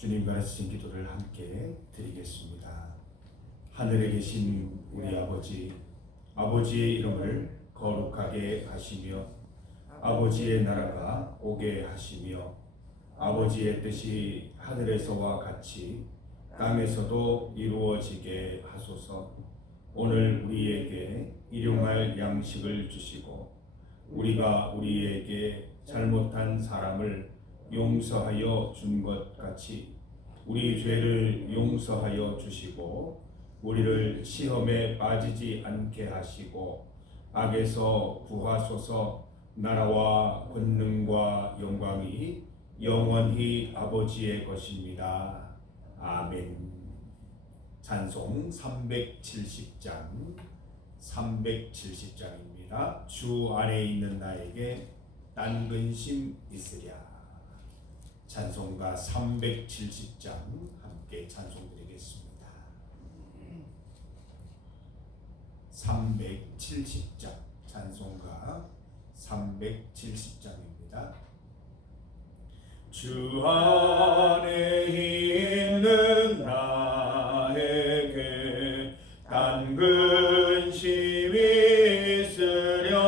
주님과 하신 기도를 함께 드리겠습니다. 하늘에 계신 우리 아버지, 아버지의 이름을 거룩하게 하시며 아버지의 나라가 오게 하시며 아버지의 뜻이 하늘에서와 같이 땅에서도 이루어지게 하소서. 오늘 우리에게 일용할 양식을 주시고 우리가 우리에게 잘못한 사람을 용서하여 준 것 같이 우리 죄를 용서하여 주시고 우리를 시험에 빠지지 않게 하시고 악에서 구하소서. 나라와 권능과 영광이 영원히 아버지의 것입니다. 아멘. 찬송 370장 370장입니다. 주 안에 있는 나에게 딴 근심 있으랴. 찬송가 370장 함께 찬송드리겠습니다. 370장 찬송가 370장입니다. 주 안에 있는 나에게 딴 근심이 있으랴.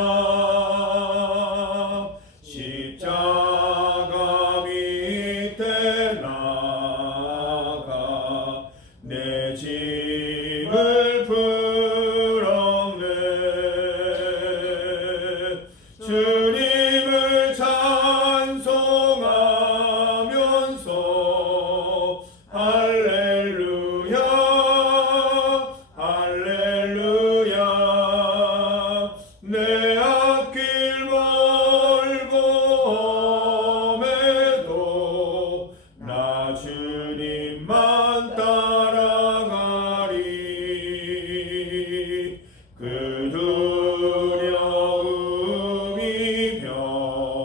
십자가 밑에 나가 내 짐을 풀었네. 주님을 찬송하면서 할렐루야 할렐루야. 내 앞길 멀고 험해도 나 주님만 따라가리. 그 두려움이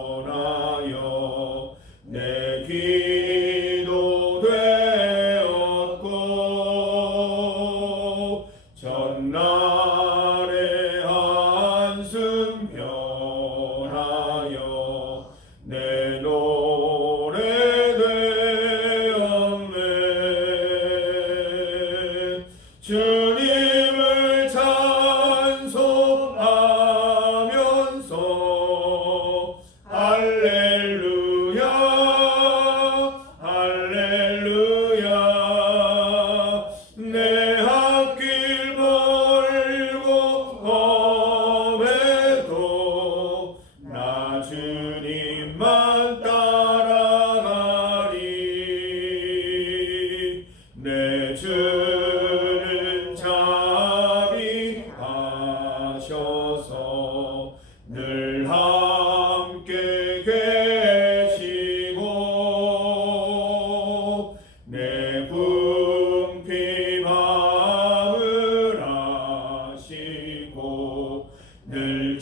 변하여 내 기도 되었고 전날의 한숨 변하여 내 노래 되었네. 주님을 찬송하면서 할렐루야 할렐루야. 내 앞길 멀고 험해도 나 주님만 따라가리. 내 주는 자비하셔서 늘 함께 계시고 내 궁핍함을 아시고 늘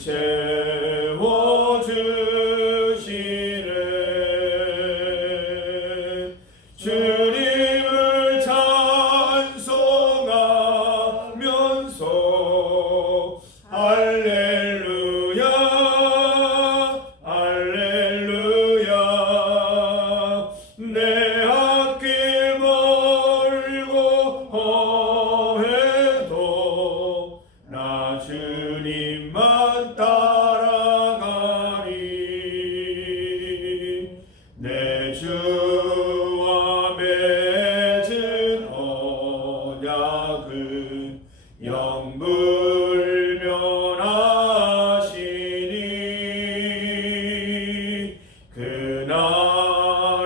채워주시네. 주님을 찬송하면서 할렐루야 할렐루야. 내 앞길 멀고 험해도 나 주님만 따라가리. 내 주와 맺은 언약은 영불면하시니 그 나라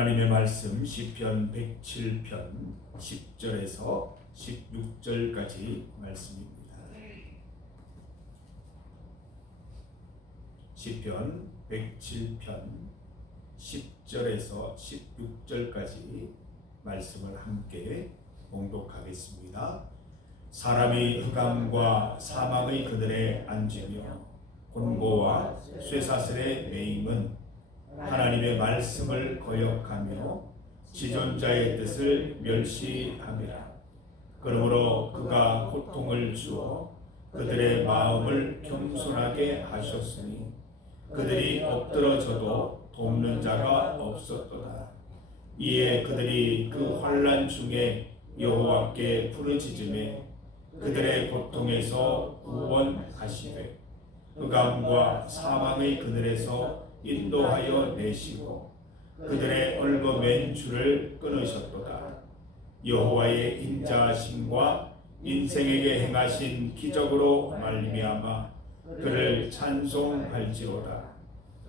하나님의 말씀 시편 107편 10절에서 16절까지 말씀입니다. 시편 107편 10절에서 16절까지 말씀을 함께 봉독하겠습니다. 사람이 흑암과 사망의 그늘에 앉으며 곤고와 쇠사슬에 매임은 하나님의 말씀을 거역하며 지존자의 뜻을 멸시함이라. 그러므로 그가 고통을 주어 그들의 마음을 겸손하게 하셨으니 그들이 엎드러져도 돕는 자가 없었도다. 이에 그들이 그 환난 중에 여호와께 부르짖음에 그들의 고통에서 구원하시되 흑암과 사망의 그늘에서 인도하여 내시고 그들의 얽어맨 줄을 끊으셨도다. 여호와의 인자하심과 인생에게 행하신 기적으로 말미암아 그를 찬송할지로다.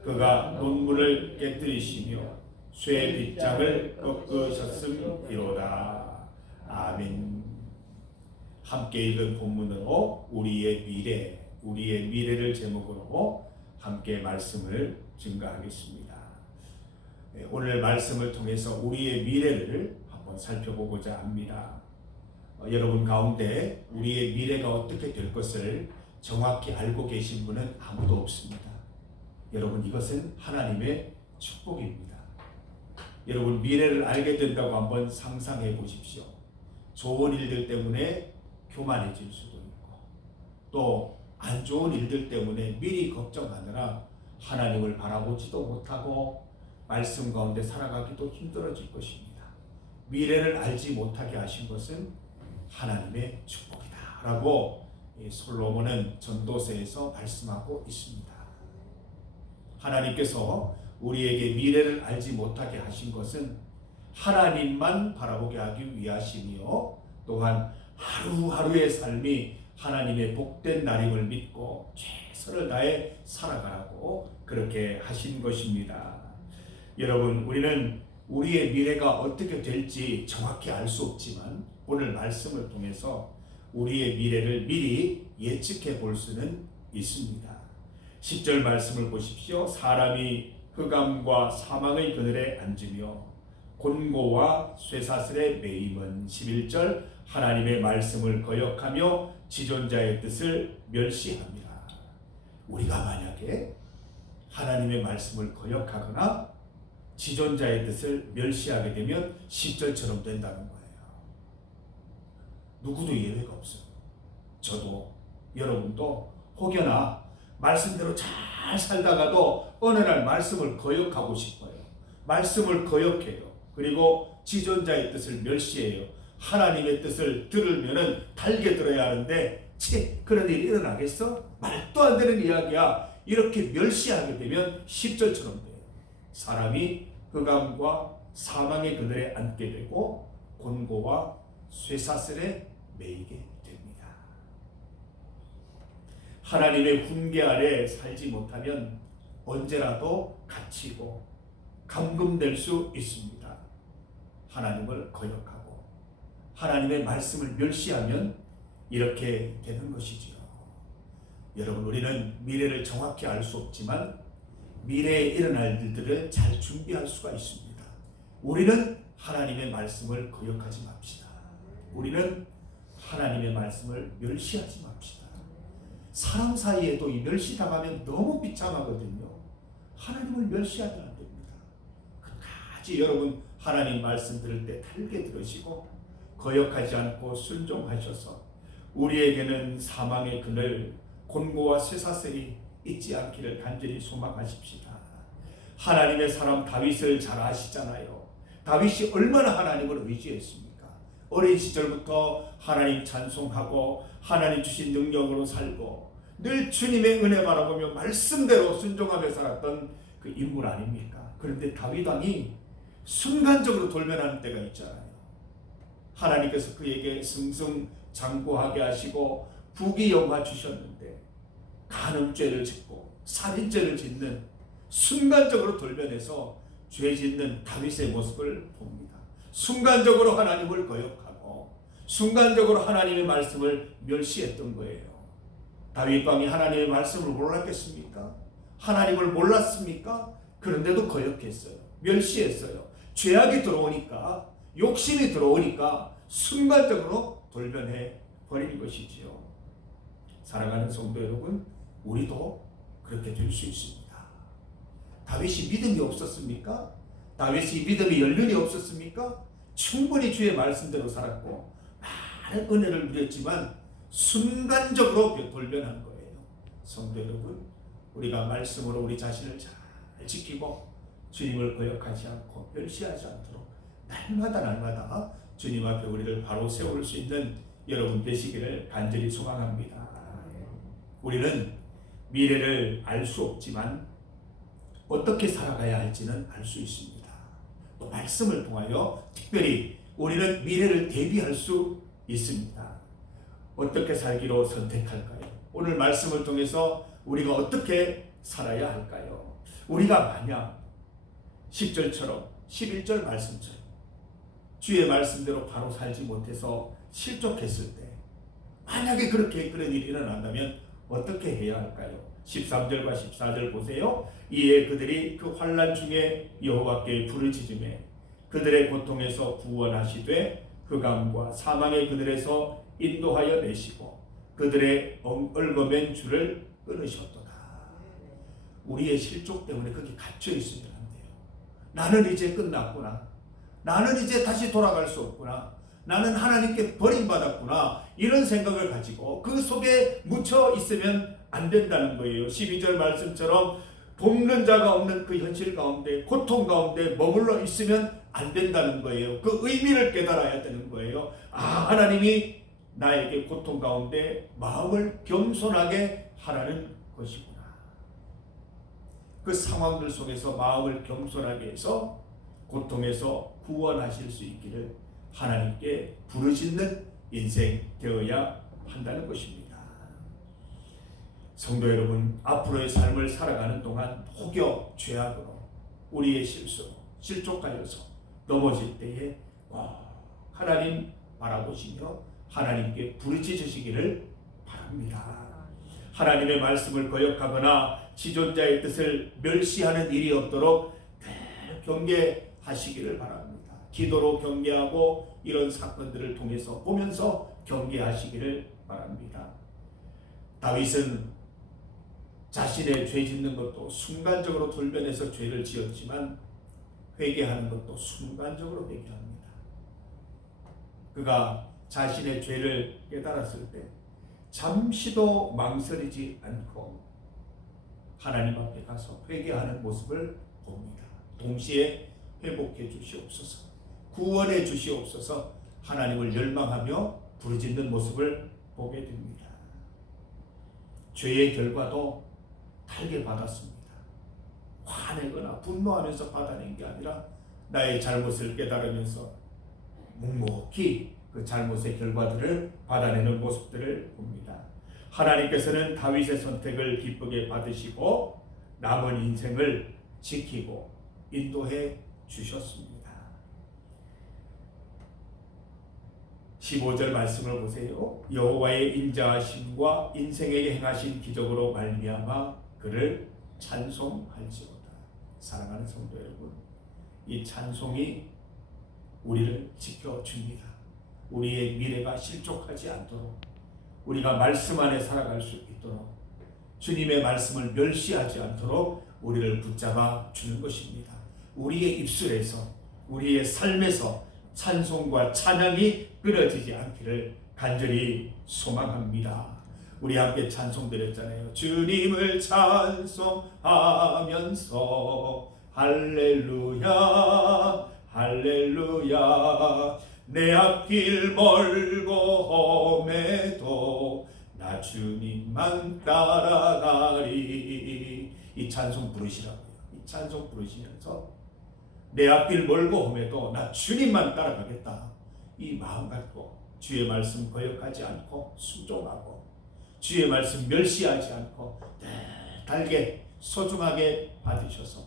그가 논문을 깨뜨리시며 쇠 빗장을 꺾으셨음이로다. 아멘. 함께 읽은 본문으로 우리의 미래를 제목으로 함께 말씀을 증가하겠습니다. 오늘 말씀을 통해서 우리의 미래를 한번 살펴보고자 합니다. 여러분 가운데 우리의 미래가 어떻게 될 것을 정확히 알고 계신 분은 아무도 없습니다. 여러분 이것은 하나님의 축복입니다. 여러분 미래를 알게 된다고 한번 상상해 보십시오. 좋은 일들 때문에 교만해질 수도 있고 또 안 좋은 일들 때문에 미리 걱정하느라 하나님을 바라보지도 못하고 말씀 가운데 살아가기도 힘들어질 것입니다. 미래를 알지 못하게 하신 것은 하나님의 축복이다 라고 솔로몬은 전도서에서 말씀하고 있습니다. 하나님께서 우리에게 미래를 알지 못하게 하신 것은 하나님만 바라보게 하기 위하시며 또한 하루하루의 삶이 하나님의 복된 날임을 믿고 최선을 다해 살아가라고 그렇게 하신 것입니다. 여러분 우리는 우리의 미래가 어떻게 될지 정확히 알 수 없지만 오늘 말씀을 통해서 우리의 미래를 미리 예측해 볼 수는 있습니다. 10절 말씀을 보십시오. 사람이 흑암과 사망의 그늘에 앉으며 곤고와 쇠사슬에 매임은 11절 하나님의 말씀을 거역하며 지존자의 뜻을 멸시합니다. 우리가 만약에 하나님의 말씀을 거역하거나 지존자의 뜻을 멸시하게 되면 10절처럼 된다는 거예요. 누구도 예외가 없어요. 저도 여러분도 혹여나 말씀대로 잘 살다가도 어느 날 말씀을 거역하고 싶어요. 말씀을 거역해요. 그리고 지존자의 뜻을 멸시해요. 하나님의 뜻을 들으면은 달게 들어야 하는데 그런 일이 일어나겠어? 말도 안 되는 이야기야. 이렇게 멸시하게 되면 10절처럼 돼요. 사람이 흑암과 사망의 그늘에 앉게 되고 곤고와 쇠사슬에 매이게 됩니다. 하나님의 훈계 아래 살지 못하면 언제라도 갇히고 감금될 수 있습니다. 하나님을 거역하고 하나님의 말씀을 멸시하면 이렇게 되는 것이지요. 여러분 우리는 미래를 정확히 알 수 없지만 미래에 일어날 일들을 잘 준비할 수가 있습니다. 우리는 하나님의 말씀을 거역하지 맙시다. 우리는 하나님의 말씀을 멸시하지 맙시다. 사람 사이에도 이 멸시당하면 너무 비참하거든요. 하나님을 멸시하면 안 됩니다. 끝까지 여러분 하나님 말씀 들을 때 달게 들으시고 거역하지 않고 순종하셔서 우리에게는 사망의 그늘 곤고와 쇠사슬이 있지 않기를 간절히 소망하십시다. 하나님의 사람 다윗을 잘 아시잖아요. 다윗이 얼마나 하나님을 의지했습니까? 어린 시절부터 하나님 찬송하고 하나님 주신 능력으로 살고 늘 주님의 은혜 바라보며 말씀대로 순종하며 살았던 그 인물 아닙니까? 그런데 다윗 왕이 순간적으로 돌변하는 때가 있잖아요. 하나님께서 그에게 승승장구하게 하시고 부귀영화 주셨는데 간음죄를 짓고 살인죄를 짓는 순간적으로 돌변해서 죄 짓는 다윗의 모습을 봅니다. 순간적으로 하나님을 거역하고 순간적으로 하나님의 말씀을 멸시했던 거예요. 다윗 왕이 하나님의 말씀을 몰랐겠습니까? 하나님을 몰랐습니까? 그런데도 거역했어요. 멸시했어요. 죄악이 들어오니까, 욕심이 들어오니까 순간적으로 돌변해 버린 것이지요. 사랑하는 성도 여러분, 우리도 그렇게 될 수 있습니다. 다윗이 믿음이 없었습니까? 다윗이 믿음의 연륜이 없었습니까? 충분히 주의 말씀대로 살았고 많은 은혜를 누렸지만 순간적으로 돌변한 거예요. 성도 여러분, 우리가 말씀으로 우리 자신을 잘 지키고 주님을 거역하지 않고 멸시하지 않도록 날마다 주님 앞에 우리를 바로 세울 수 있는 여러분 되시기를 간절히 소망합니다. 우리는 미래를 알 수 없지만 어떻게 살아가야 할지는 알 수 있습니다. 또 말씀을 통하여 특별히 우리는 미래를 대비할 수 있습니다. 어떻게 살기로 선택할까요? 오늘 말씀을 통해서 우리가 어떻게 살아야 할까요? 우리가 만약 10절처럼 11절 말씀처럼 주의 말씀대로 바로 살지 못해서 실족했을 때 만약에 그런 일이 일어난다면 어떻게 해야 할까요? 13절과 14절 보세요. 이에 그들이 그 환난 중에 여호와께 부르짖으매 그들의 고통에서 구원하시되 흑암과 사망의 그들에서 인도하여 내시고 그들의 얽어맨 줄을 끊으셨도다. 우리의 실족 때문에 거기 갇혀 있으면 안 돼요. 나는 이제 끝났구나. 나는 이제 다시 돌아갈 수 없구나. 나는 하나님께 버림받았구나. 이런 생각을 가지고 그 속에 묻혀 있으면 안 된다는 거예요. 12절 말씀처럼 돕는 자가 없는 그 현실 가운데, 고통 가운데 머물러 있으면 안 된다는 거예요. 그 의미를 깨달아야 되는 거예요. 하나님이 나에게 고통 가운데 마음을 겸손하게 하라는 것이구나. 그 상황들 속에서 마음을 겸손하게 해서 고통에서 구원하실 수 있기를 하나님께 부르짖는 인생 되어야 한다는 것입니다. 성도 여러분, 앞으로의 삶을 살아가는 동안 혹여 죄악으로 우리의 실수로 실족하여서 넘어질 때에 하나님 바라보시며 하나님께 부르짖으시기를 바랍니다. 하나님의 말씀을 거역하거나 지존자의 뜻을 멸시하는 일이 없도록 늘 경계하시기를 바랍니다. 기도로 경계하고 이런 사건들을 통해서 보면서 경계하시기를 바랍니다. 다윗은 자신의 죄 짓는 것도 순간적으로 돌변해서 죄를 지었지만 회개하는 것도 순간적으로 회개합니다. 그가 자신의 죄를 깨달았을 때 잠시도 망설이지 않고 하나님 앞에 가서 회개하는 모습을 봅니다. 동시에 회복해 주시옵소서, 구원해 주시옵소서 하나님을 열망하며 부르짖는 모습을 보게 됩니다. 죄의 결과도 달게 받았습니다. 화내거나 분노하면서 받아낸 게 아니라 나의 잘못을 깨달으면서 묵묵히 그 잘못의 결과들을 받아내는 모습들을 봅니다. 하나님께서는 다윗의 선택을 기쁘게 받으시고 남은 인생을 지키고 인도해 주셨습니다. 15절 말씀을 보세요. 여호와의 인자하심과 인생에게 행하신 기적으로 말미암아 그를 찬송할지어다. 사랑하는 성도 여러분, 이 찬송이 우리를 지켜줍니다. 우리의 미래가 실족하지 않도록 우리가 말씀 안에 살아갈 수 있도록 주님의 말씀을 멸시하지 않도록 우리를 붙잡아 주는 것입니다. 우리의 입술에서 우리의 삶에서 찬송과 찬양이 끊어지지 않기를 간절히 소망합니다. 우리 함께 찬송 드렸잖아요. 주님을 찬송하면서 할렐루야 할렐루야 내 앞길 멀고 험해도 나 주님만 따라가리. 이 찬송 부르시라고요. 이 찬송 부르시면서 내 앞길 멀고 험해도 나 주님만 따라가겠다. 이 마음 갖고 주의 말씀 거역하지 않고 순종하고 주의 말씀 멸시하지 않고 달게 소중하게 받으셔서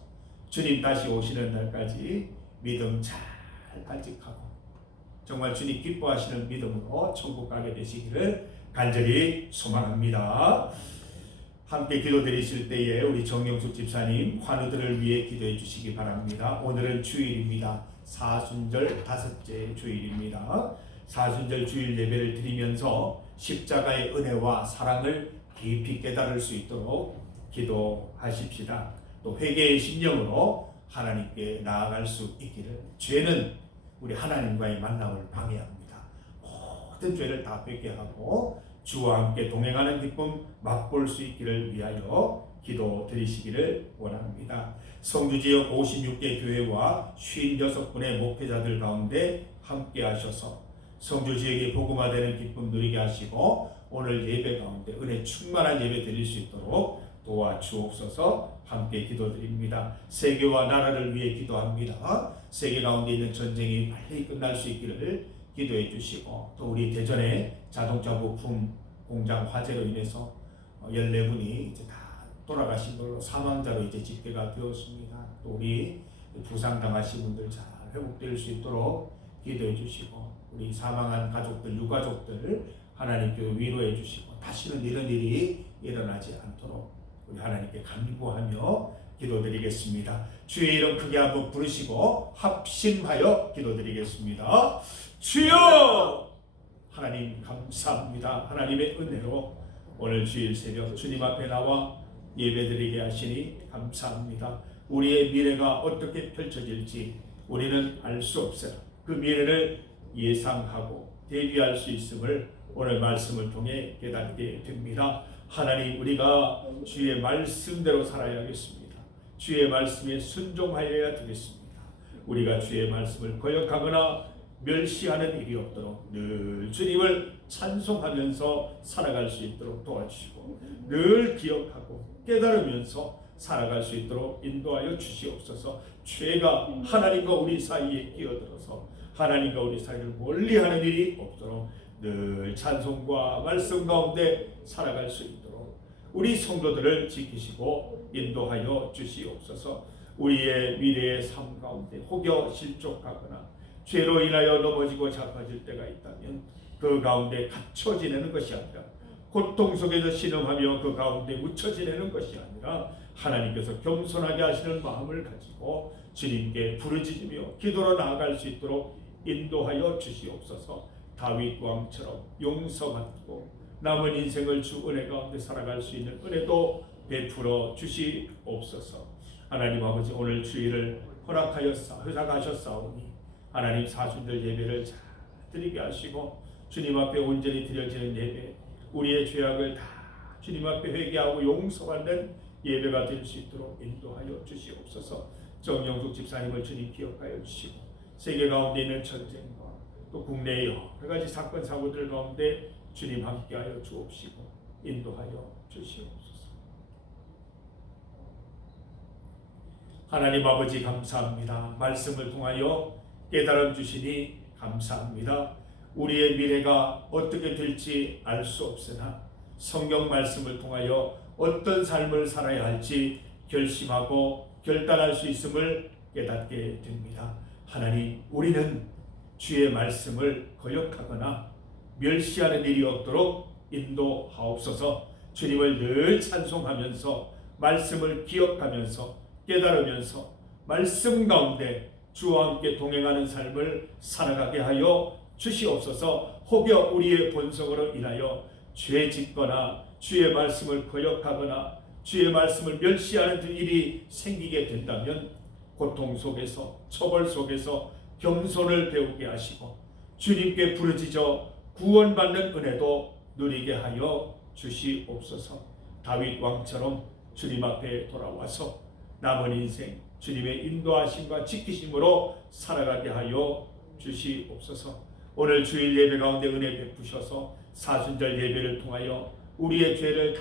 주님 다시 오시는 날까지 믿음 잘 간직하고 정말 주님 기뻐하시는 믿음으로 천국 가게 되시기를 간절히 소망합니다. 함께 기도드리실 때에 우리 정영숙 집사님 환우들을 위해 기도해 주시기 바랍니다. 오늘은 주일입니다. 사순절 5째 주일입니다. 사순절 주일 예배를 드리면서 십자가의 은혜와 사랑을 깊이 깨달을 수 있도록 기도하십시다. 또 회개의 심령으로 하나님께 나아갈 수 있기를. 죄는 우리 하나님과의 만남을 방해합니다. 모든 죄를 다 회개하고 주와 함께 동행하는 기쁨 맛볼 수 있기를 위하여 기도드리시기를 원합니다. 성주지역 56개 교회와 56분의 목회자들 가운데 함께 하셔서 성주지역의 복음화되는 기쁨 누리게 하시고 오늘 예배 가운데 은혜 충만한 예배 드릴 수 있도록 도와주옵소서. 함께 기도드립니다. 세계와 나라를 위해 기도합니다. 세계 가운데 있는 전쟁이 빨리 끝날 수 있기를 기도해 주시고 또 우리 대전의 자동차 부품 공장 화재로 인해서 14분이 이제 다 돌아가신 걸로 사망자로 이제 집계가 되었습니다. 또 우리 부상 당하신 분들 잘 회복될 수 있도록 기도해 주시고 우리 사망한 가족들 유가족들 하나님께 위로해 주시고 다시는 이런 일이 일어나지 않도록 우리 하나님께 간구하며 기도드리겠습니다. 주의 이름 크게 한번 부르시고 합심하여 기도드리겠습니다. 주여! 하나님 감사합니다. 하나님의 은혜로 오늘 주일 새벽 주님 앞에 나와 예배드리게 하시니 감사합니다. 우리의 미래가 어떻게 펼쳐질지 우리는 알 수 없어요. 그 미래를 예상하고 대비할 수 있음을 오늘 말씀을 통해 깨닫게 됩니다. 하나님, 우리가 주의 말씀대로 살아야겠습니다. 주의 말씀에 순종하여야 되겠습니다. 우리가 주의 말씀을 거역하거나 멸시하는 일이 없도록 늘 주님을 찬송하면서 살아갈 수 있도록 도와주시고 늘 기억하고 깨달으면서 살아갈 수 있도록 인도하여 주시옵소서. 죄가 하나님과 우리 사이에 끼어들어서 하나님과 우리 사이를 멀리하는 일이 없도록 늘 찬송과 말씀 가운데 살아갈 수 있도록 우리 성도들을 지키시고 인도하여 주시옵소서. 우리의 미래의 삶 가운데 혹여 실족하거나 죄로 인하여 넘어지고 자빠질 때가 있다면 그 가운데 갇혀 지내는 것이 아니라 고통 속에서 신음하며 그 가운데 묻혀 지내는 것이 아니라 하나님께서 겸손하게 하시는 마음을 가지고 주님께 부르짖으며 기도로 나아갈 수 있도록 인도하여 주시옵소서. 다윗 왕처럼 용서받고 남은 인생을 주 은혜 가운데 살아갈 수 있는 은혜도 베풀어 주시옵소서. 하나님 아버지, 오늘 주일을 허락하셨사오니 하나님 사순절 예배를 잘 드리게 하시고 주님 앞에 온전히 드려지는 예배, 우리의 죄악을 다 주님 앞에 회개하고 용서받는 예배가 될 수 있도록 인도하여 주시옵소서. 정영숙 집사님을 주님 기억하여 주시고 세계 가운데 있는 전쟁과 또 국내의 여러 가지 사건 사고들 가운데 주님 함께하여 주옵시고 인도하여 주시옵소서. 하나님 아버지 감사합니다. 말씀을 통하여 깨달음 주시니 감사합니다. 우리의 미래가 어떻게 될지 알 수 없으나 성경 말씀을 통하여 어떤 삶을 살아야 할지 결심하고 결단할 수 있음을 깨닫게 됩니다. 하나님, 우리는 주의 말씀을 거역하거나 멸시하는 일이 없도록 인도하옵소서. 주님을 늘 찬송하면서 말씀을 기억하면서 깨달으면서 말씀 가운데 주와 함께 동행하는 삶을 살아가게 하여 주시옵소서. 혹여 우리의 본성으로 인하여 죄 짓거나 주의 말씀을 거역하거나 주의 말씀을 멸시하는 일이 생기게 된다면 고통 속에서 처벌 속에서 겸손을 배우게 하시고 주님께 부르짖어 구원받는 은혜도 누리게 하여 주시옵소서. 다윗 왕처럼 주님 앞에 돌아와서 남은 인생 주님의 인도하심과 지키심으로 살아가게 하여 주시옵소서. 오늘 주일 예배 가운데 은혜 베푸셔서 사순절 예배를 통하여 우리의 죄를 다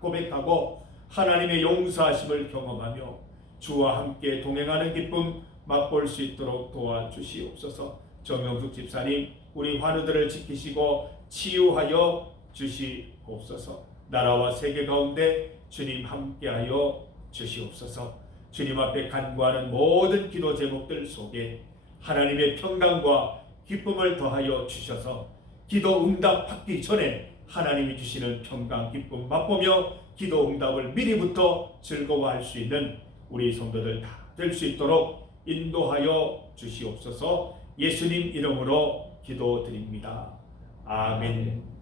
고백하고 하나님의 용서하심을 경험하며 주와 함께 동행하는 기쁨 맛볼 수 있도록 도와주시옵소서. 정영숙 집사님, 우리 환우들을 지키시고 치유하여 주시옵소서. 나라와 세계 가운데 주님 함께하여 주시옵소서. 주님 앞에 간구하는 모든 기도 제목들 속에 하나님의 평강과 기쁨을 더하여 주셔서 기도 응답 받기 전에 하나님이 주시는 평강 기쁨 맛보며 기도 응답을 미리부터 즐거워할 수 있는 우리 성도들 다 될 수 있도록 인도하여 주시옵소서. 예수님 이름으로 기도드립니다. 아멘.